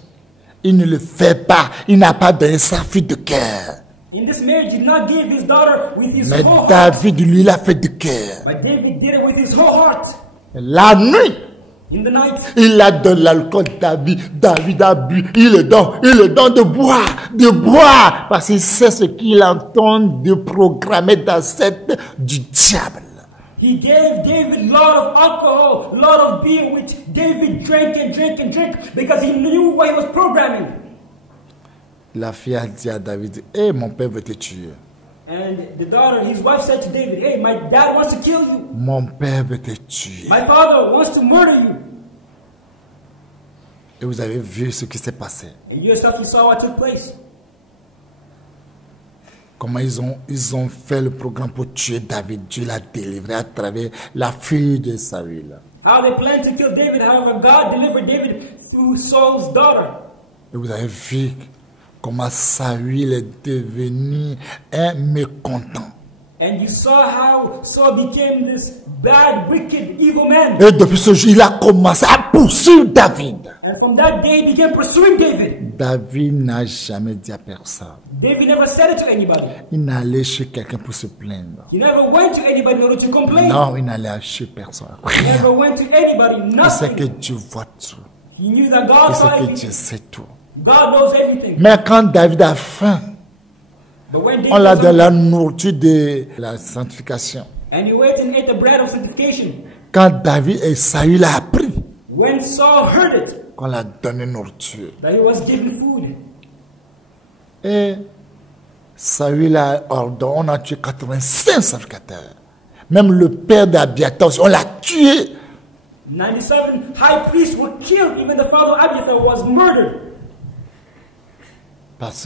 il ne le fait pas. Il n'a pas donné sa fille de cœur. In this marriage, he did not give his daughter with his Mais whole heart, David, lui, l'a fait de cœur. but David did it with his whole heart. La nuit, In the night, il a donné l'alcool. David a bu. Il le donne de boire. Parce qu'il sait ce qu'il entend de programmer dans cette du diable. he gave David a lot of alcohol, a lot of beer, which David drank and drank and drank because he knew what he was programming. La fille a dit à David, hey, mon père veut te tuer. And the daughter, his wife said to David, hey, my dad wants to kill you. Mon père veut te tuer. My father wants to murder you. Et vous avez vu ce qui s'est passé. And you yourself, you saw what took place. Comment ils ont fait le programme pour tuer David. Dieu l'a délivré à travers la fille de Saül. How they planned to kill David, however, God delivered David through Saul's daughter. Et vous avez vu comment Saül est devenu un mécontent. And you saw how Saul became this bad, wicked, evil man. Et depuis ce jour, il a commencé à poursuivre David. And from that day, he began pursuing David. David n'a jamais dit à personne. David never said it to anybody. Il n'allait chez quelqu'un pour se plaindre. He never went to anybody in order to complain. Non, il n'allait chez personne. He never went to anybody, Il sait que nothing. Dieu voit tout. He knew that God Il saw sait que everything. Dieu sait tout. God knows everything. Mais quand David a faim, But when David On l'a was de la hungry, nourriture de la sanctification. and he went and ate the bread of sanctification, Quand David et Saül a appris when Saul heard it, qu'on l'a donné nourriture. that he was given food, Et Saül a ordonné, on a tué 85 sacrificateurs. Même le père d'Abiathar, on l'a tué. 97 high priests were killed. Even the father of Abiathar was murdered. Parce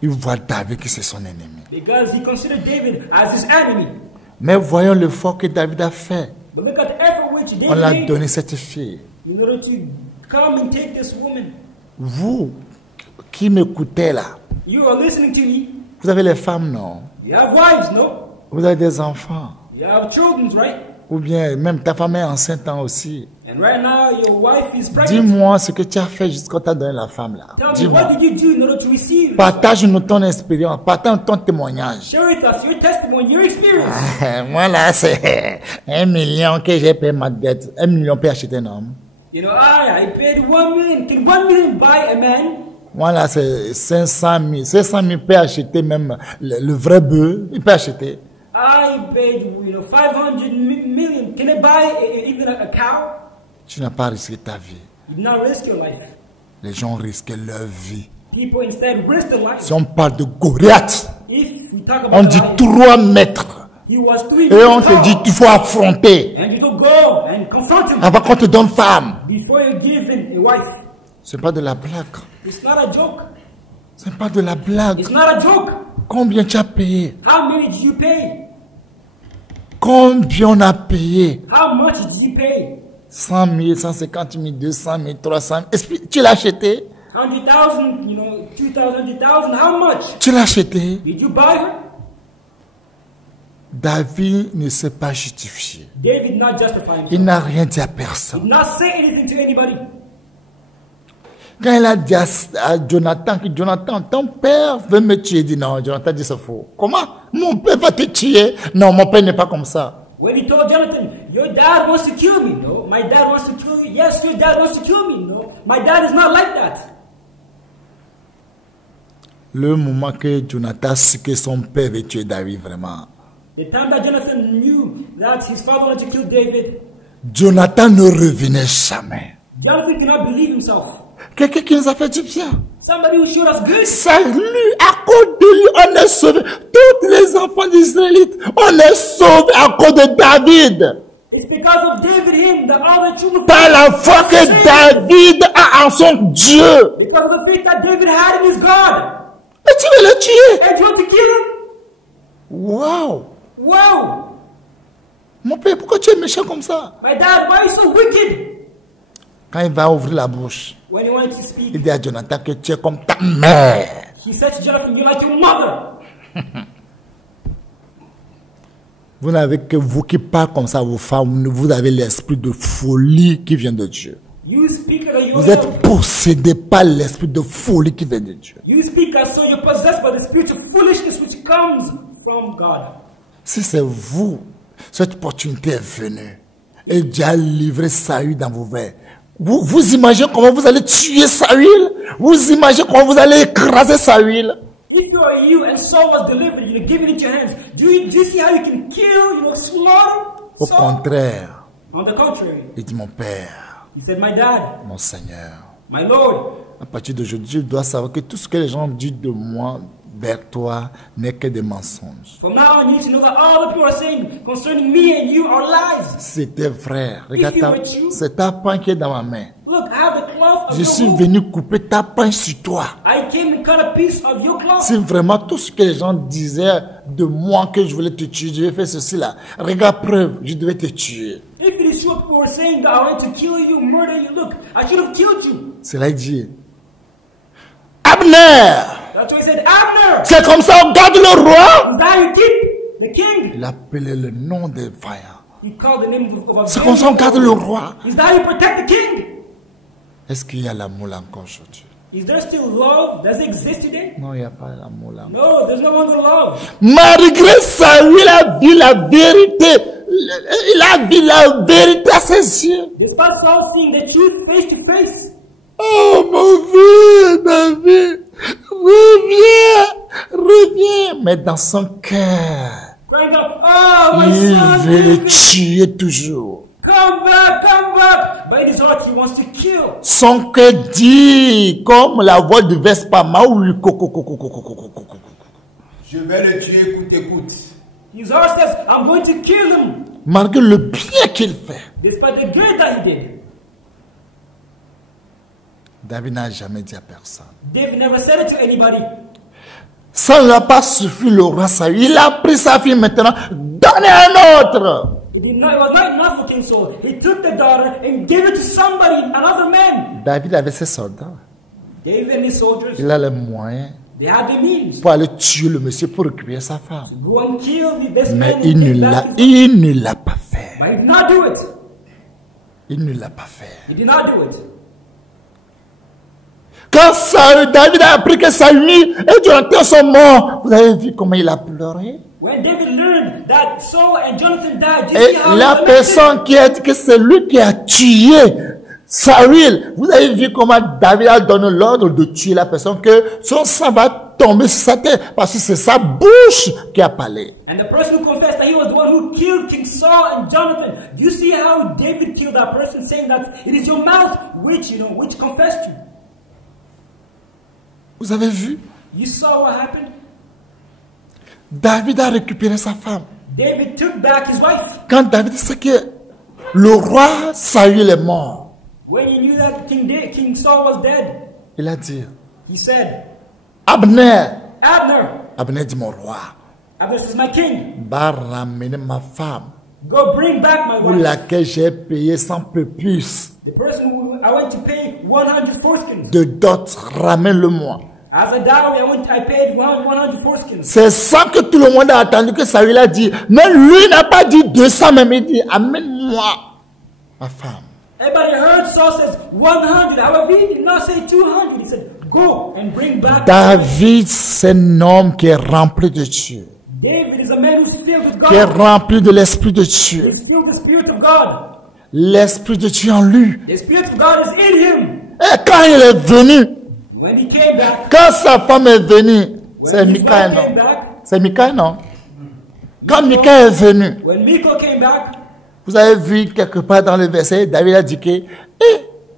qu'il voit David que c'est son ennemi. Because he considered David as his enemy. Mais voyons l'effort que David a fait. But look at the effort which On David l'a made donné cette fille. in order to come and take this woman. Vous qui m'écoutez là, You are listening to me. vous avez les femmes, non? You have wives, no? Vous avez des enfants. You have children, right? Ou bien même ta femme est enceinte aussi. And right now your wife is pregnant. Dis-moi ce que tu as fait jusqu'à t'a donné la femme là. Tell me, Dis-moi. what did you do in order to receive? Partage-nous ton expérience, partage ton témoignage. Share with us your testimony, your experience. Moi là, c'est 1 million que j'ai payé ma dette. 1 million peut acheter un homme. You know, I paid 1 million. Can 1 million buy a man? Moi là, c'est 500 000. 500 000 peut acheter même le vrai bœuf. Il peut acheter. I paid, 500 million. Can I buy even a cow? Tu n'as pas risqué ta vie. You did not risk your life. Les gens risquent leur vie. People instead risk their life. Si on parle de Goliath, If we talk on about dit life, 3 mètres. he was 3 Et on meters te dit tall. qu'il faut affronter And you don't go and confront him avant qu'on te donne femme. before you give him a wife. C'est pas de la blague. It's not a joke. C'est pas de la blague. It's not a joke. Combien tu as payé? How many did you pay? Combien on a payé? How much did you pay? 100 000, 150 000, 200 000, 300 000. Tu l'as acheté? 100,000, 2,000, 100,000. How much? Tu l'as acheté? Did you buy her? David ne s'est pas justifié. David did not justify himself. Il n'a rien dit à He personne. did not say anything to anybody. Quand il a dit à Jonathan que Jonathan, ton père veut me tuer, il dit non, Jonathan dit c'est faux. Comment? Mon père va te tuer? Non, mon père n'est pas comme ça. When he told Jonathan, your dad wants to kill me. No, my dad wants to kill you. Yes, your dad wants to kill me. No, my dad is not like that. Le moment que Jonathan sut que son père veut tuer David, vraiment, The time that Jonathan knew that his father wanted to kill David, Jonathan ne revenait jamais. Jonathan could not believe himself. Quelqu'un qui nous a fait du bien. Somebody who showed us good. Salut, à cause de lui, on est sauvé. Tous les enfants d'Israélites, on est sauvés à cause de David. It's because of David, him, that all the children. Par la foi que David a en son Dieu. Because of the faith that David had in his God. Et tu veux le tuer? And you want to kill him? Wow. Wow! Mon père, pourquoi tu es méchant comme ça? My dad, why are you so wicked? Quand il va ouvrir la bouche, When he wanted to speak, il dit à Jonathan que tu es comme ta mère. he said to Jonathan, you're like your mother. Vous n'avez que vous qui parlez comme ça, vos femmes, vous avez l'esprit de folie qui vient de Dieu. You speak as Vous êtes possédés par l'esprit de folie qui vient de Dieu. You speak as so you're possessed by the spirit of foolishness which comes from God. Si c'est vous, cette opportunité est venue et Dieu a livré Saül dans vos verres. Vous imaginez comment vous allez tuer Saül? Vous imaginez comment vous allez écraser Saül? If you are you and Saul was delivered, give it into your hands. Do you see how you can kill, slaughter Au Saul? contraire, On the contrary, il dit mon Père, he said, my dad, mon Seigneur. my Lord. À partir d'aujourd'hui, je dois savoir que tout ce que les gens disent de moi vers toi n'est que des mensonges. From now on, you need to know that all the people are saying concerning me and you are lies. C'était vrai. Regarde, If you were true, c'est ta pain qui est dans ma main. look, I have the cloth of Je your suis robe. venu couper ta pain sur toi. I came to cut a piece of your cloth. Si vraiment tout ce que les gens disaient de moi que je voulais te tuer, je vais faire ceci là. Regarde preuve, je devais te tuer. If it is true people were saying that I wanted to kill you, murder you, look, I should have killed you. Cela dit, Abner, That's why he said, Abner, c'est comme ça on garde le roi. is that you keep the king? Il appelait le nom des vaillants. He called the name of a C'est comme ça on garde le roi. Is that you protect the king? Est-ce qu'il y a l'amour là encore aujourd'hui? Is there still love? Does it exist today? Non, il n'y a pas l'amour là. No, there's no longer love. Malgré ça, il a vu la vérité. Il a vu la vérité à ses yeux. Despite Saul seeing the truth face to face, Oh mon vieux David, reviens. Mais dans son cœur, Crying out, oh, my il son, veut le David, tuer toujours. come back, come back. But in his heart, he wants to kill. Son cœur dit, comme la voix de Vespa, Maui, coco. Je vais le tuer, écoute, écoute. His heart says, I'm going to kill him. Malgré le bien qu'il fait, Despite the good that he did. David n'a jamais dit à personne. David never said it to anybody. Ça ne l'a pas suffi, le roi Saül. Il a pris sa fille maintenant, donnez un autre. It was not enough for King Saul. He took the daughter and gave it to somebody, another man. David avait ses soldats. David and his soldiers, Il a les moyens they had the means pour aller tuer le monsieur pour récupérer sa femme. to go and kill the best Mais man. il ne l'a pas fait. But he did not do it. Il ne l'a pas fait. He did not do it. Quand David a appris que Saül et Jonathan sont morts, vous avez vu comment il a pleuré? When David learned that Saul and Jonathan died, you Et see how la he lamented? personne qui a dit que c'est lui qui a tué Saül, vous avez vu comment David a donné l'ordre de tuer la personne, que son sang va tomber sur sa tête, parce que c'est sa bouche qui a parlé. And the person who confessed that he was the one who killed King Saul and Jonathan. Do you see how David killed that person, saying that it is your mouth which confessed you? Vous avez vu? You saw what happened? David a récupéré sa femme. David took back his wife. Quand David sait que le roi Saül est mort, When he knew that King Saul was dead, il a dit, he said, Abner, Abner dit mon roi, says, my king, va ramener ma femme, go bring back my pour wife. laquelle j'ai payé 100 peu plus The person who I went to pay 100 foreskins. de dot, ramène-le-moi. As a dowry, I paid 100 foreskins. C'est ça que tout le monde a attendu que Saül a dit. Mais lui n'a pas dit 200, même il dit, amène-moi ma femme. Everybody heard Saul says 100. However, he did not say 200. He said, go and bring back. David, c'est un homme qui est rempli de Dieu, David is a man who's filled with qui est God. rempli de l'Esprit de Dieu. He's filled with the Spirit of God. L'Esprit de Dieu en lui. The Spirit of God is in him. Et quand il est venu, When he came back, quand sa femme est venue, c'est when his Michaël, wife came non? back, C'est Michaël, non? Quand Michaël est venu, when Michal came back, vous avez vu quelque part dans le verset, David a dit que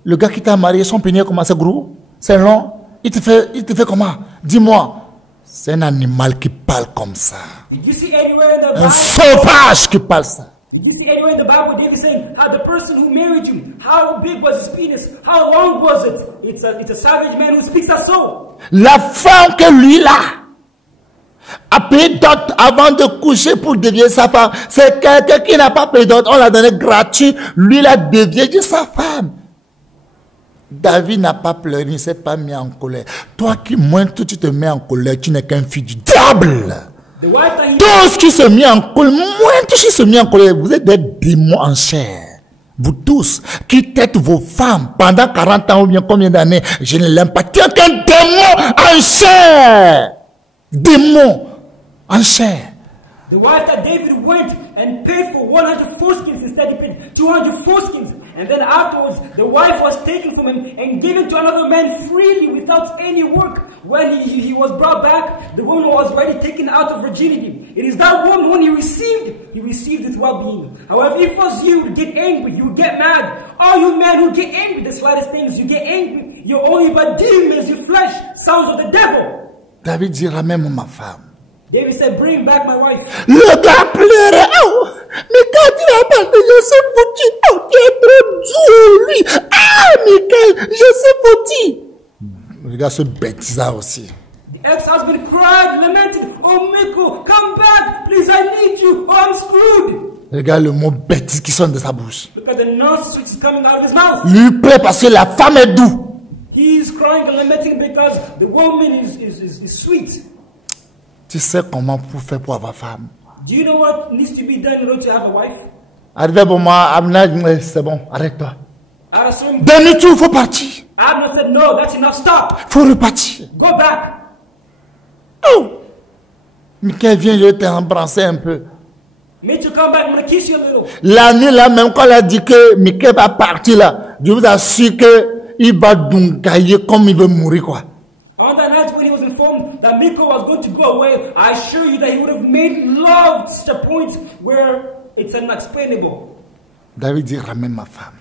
le gars qui t'a marié, son pénis comment c'est gros, c'est long, il te fait comment? Dis-moi. C'est un animal qui parle comme ça. did you see anywhere in the Un Bible? sauvage qui parle ça. Did you see anywhere in the Bible David saying how the person who married you, how big was his penis, how long was it? It's a savage man who speaks that so. La femme que lui là a payé dot avant de coucher pour devenir sa femme. C'est quelqu'un qui n'a pas payé dot, on l'a donné gratuit. Lui il a devenu sa femme. David n'a pas pleuré, il ne s'est pas mis en colère. Toi qui moins tu te mets en colère, tu n'es qu'un fils du diable. The wife that he Tous qui se mis en colère, moins tous qui se mis en colère, vous êtes des démons en chair. Vous tous qui têtes vos femmes pendant 40 ans ou bien combien d'années, je ne l'aime pas. Tu es qu'un démon en chair. Démon en chair. The wife that David went and paid for 100 foreskins instead he paid 200 foreskins. And then afterwards, the wife was taken from him and given to another man freely without any work. When he was brought back, the woman was already taken out of virginity. It is that woman when he received it well-being. However, if it was you to get angry, you would get mad. All you men who get angry, the slightest things, you get angry. You're only but demons, your flesh, sons of the devil. David dira même ma femme. David said, bring back my wife. Le gars pleurait. Oh, mais quand il a parlé, je suis foutu. Oh, tu es trop dur, lui. Ah, Michael, je suis foutu. Le gars se bêtisa aussi. The ex-husband cried, lamented, oh, Michal, come back. Please, I need you. Oh, I'm screwed. Regarde le mot bêtise qui sonne de sa bouche. Look at the nonsense which is coming out of his mouth. Lui plaît parce que la femme est douce. He's crying and lamenting because the woman is sweet. Tu sais comment pour faire pour avoir femme. Do you know what needs to be done in order to have a wife? Arrivé pour moi, Abner, c'est bon, arrête-toi. At a certain Demi-tour, il faut partir. Abner said, no, that's enough, stop. Il faut repartir. Go back. Oh! Michael, viens, je vais t'embrasser un peu. Mitchell, come back, I'm going to kiss you a little. La nuit là, même quand elle a dit que Michael va partir là, je vous assure qu'il va dungailler comme il veut mourir, quoi. On that night when that Michal was going to go away, I assure you that he would have made love to such a point where it's unexplainable. David dit, ramène ma femme.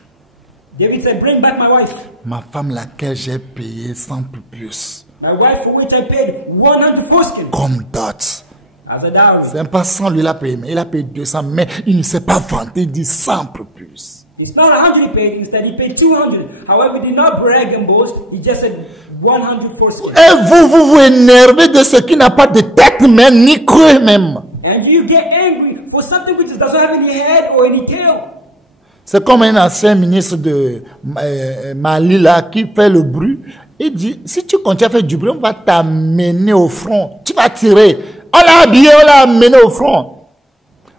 David said, bring back my wife. Ma femme laquelle j'ai payé 100 plus. My wife for which I paid 100 foreskins Comme dot. as a dowry. C'est pas 100 lui il a payé, mais il a payé 200, mais il ne s'est pas vanté, il dit 100 plus. It's not 100 he paid, instead he paid 200. However, he did not brag and boast, he just said 100 foreskins. Et vous énervez de ce qui n'a pas de tête même, ni queue même. And you get angry for something which doesn't have any head or any tail. C'est comme un ancien ministre de Mali là, qui fait le bruit. Il dit, si tu continues à faire du bruit, on va t'amener au front. Tu vas tirer. On l'a habillé, on l'a amené au front.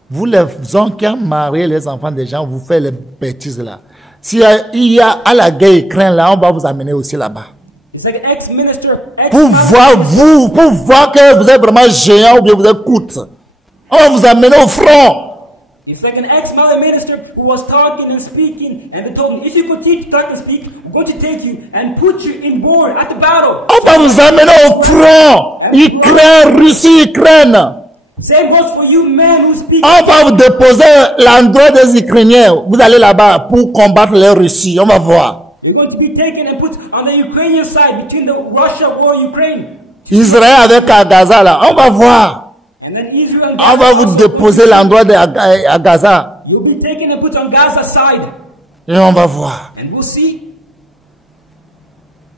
Vous les hommes qui ont marié les enfants des gens, vous faites les bêtises là. S'il y a à la guerre Ukraine là, on va vous amener aussi là-bas. It's like an ex-minister, Pour voir que vous êtes vraiment géant ou bien vous êtes coûte. On va vous amener au front. It's like an ex-mother minister who was talking and speaking, and they told him, if you continue to talk and speak, I'm going to take you and put you in board at the battle. On va vous amener au front. Ukraine, Russie, Ukraine. Same goes for you men who speak. On va vous déposer l'endroit des Ukrainiens. Vous allez là-bas pour combattre les Russes. On va voir. You're going to be taken and put on the Ukrainian side between the Russia war and Ukraine. Israël avec à Gaza là. On va voir. And then Israel and On va vous déposer l'endroit à Gaza. You'll be taken and put on Gaza's side. Et on va voir. And we'll see.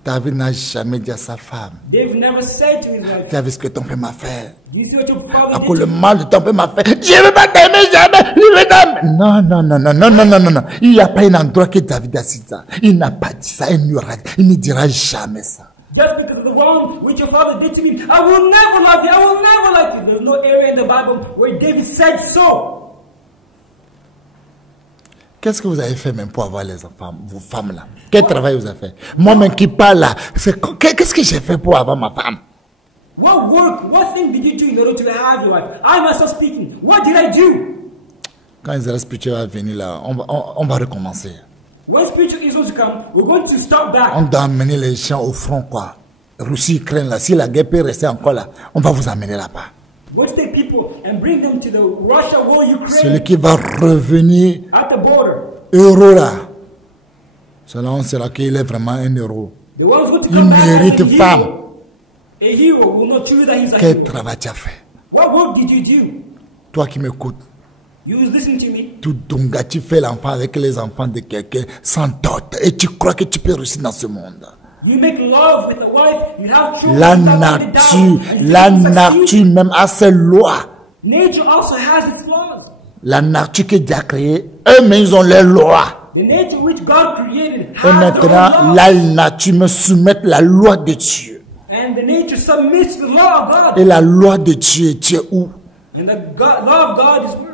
David n'a jamais dit à sa femme, David never said to his wife, tu as vu ce que ton père m'a fait. do you see what your father À did? cause le mal de ton père m'a fait. Je ne vais pas t'aimer jamais. Je vais t'aimer. Non. Il n'y a pas un endroit que David a dit ça. Il n'a pas dit ça. Il ne dira jamais ça. Just because of the wrong which your father did to me, I will never love you. I will never like you. There's no area in the Bible where David said so. Qu'est-ce que vous avez fait même pour avoir les enfants, vos femmes là? Quel travail vous avez fait? Moi-même qui parle là, qu'est-ce que j'ai fait pour avoir ma femme? What thing did you do in order to have your wife? I myself speaking, what did I do? Quand Israël spirituel va venir là, on va recommencer. When spiritual Israel come, we're going to start back. On doit amener les gens au front quoi. Russie, Ukraine là, si la guerre peut rester encore là, on va vous amener là-bas. Let's take people and bring them to the Russia war Ukraine. Celui qui va revenir At the border. héros là, selon cela qu'il est vraiment un héros. The ones who to Il come back mérite as a femme. hero. A hero will not choose that he's a Quel hero. travail tu as fait? What work did you do? Toi qui m'écoutes, You was listening to me. tout donga, tu fais l'enfant avec les enfants de quelqu'un sans dot et tu crois que tu peux réussir dans ce monde. You make love with a wife, you have children. La without any doubt, and you la can succeed. nature même a ses lois. Nature also has its laws. La nature que Dieu a créée, eux-mêmes ils ont leurs lois. The nature which God created Et has their own maintenant, laws. la nature me soumet la loi de Dieu. And the nature submits to the law of God. Et la loi de Dieu, Dieu où? And the law of God is where?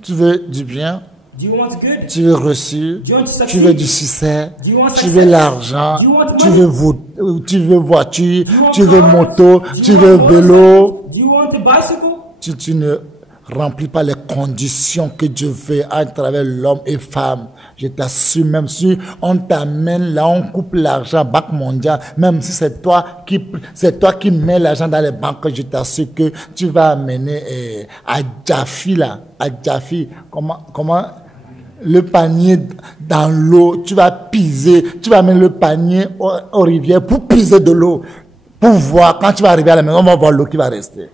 Tu veux du bien, Do you want good? tu veux reçu, Do you want to succeed? tu veux du succès, Do you want tu success? veux l'argent, Do you want tu money? veux voiture, Do you want tu veux cars? moto, Do you tu want veux motorcycle? vélo. Do you want a bicycle? Tu ne remplis pas les conditions que Dieu veut à travers l'homme et femme. Je t'assure, même si on t'amène là, on coupe l'argent, Banque mondiale, même si c'est toi qui mets l'argent dans les banques, je t'assure que tu vas amener à Jaffi là, à Jaffi, comment le panier dans l'eau, tu vas piser, tu vas amener le panier aux rivières pour piser de l'eau, pour voir, quand tu vas arriver à la maison, on va voir l'eau qui va rester.